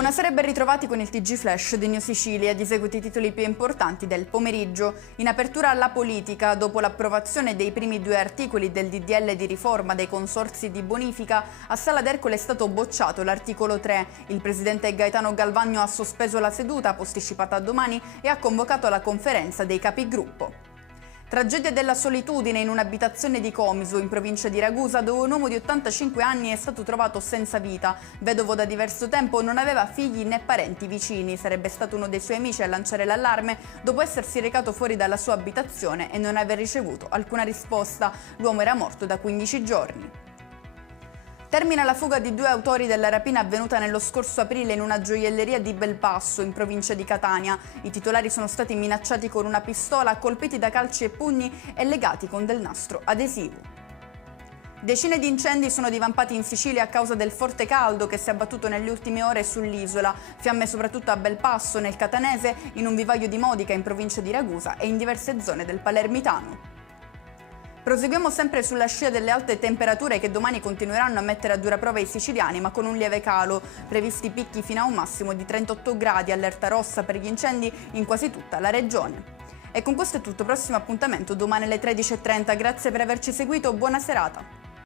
Buonasera e ben ritrovati con il TG Flash di New Sicilia. Di seguito i titoli più importanti del pomeriggio. In apertura alla politica, dopo l'approvazione dei primi due articoli del DDL di riforma dei consorzi di bonifica, a Sala d'Ercole è stato bocciato l'articolo 3. Il presidente Gaetano Galvagno ha sospeso la seduta, posticipata a domani, e ha convocato la conferenza dei capigruppo. Tragedia della solitudine in un'abitazione di Comiso, in provincia di Ragusa, dove un uomo di 85 anni è stato trovato senza vita. Vedovo da diverso tempo, non aveva figli né parenti vicini. Sarebbe stato uno dei suoi amici a lanciare l'allarme dopo essersi recato fuori dalla sua abitazione e non aver ricevuto alcuna risposta. L'uomo era morto da 15 giorni. Termina la fuga di due autori della rapina avvenuta nello scorso aprile in una gioielleria di Belpasso, in provincia di Catania. I titolari sono stati minacciati con una pistola, colpiti da calci e pugni e legati con del nastro adesivo. Decine di incendi sono divampati in Sicilia a causa del forte caldo che si è abbattuto nelle ultime ore sull'isola. Fiamme soprattutto a Belpasso, nel Catanese, in un vivaio di Modica in provincia di Ragusa e in diverse zone del Palermitano. Proseguiamo sempre sulla scia delle alte temperature che domani continueranno a mettere a dura prova i siciliani, ma con un lieve calo. Previsti picchi fino a un massimo di 38 gradi, allerta rossa per gli incendi in quasi tutta la regione. E con questo è tutto, prossimo appuntamento domani alle 13:30. Grazie per averci seguito, buona serata.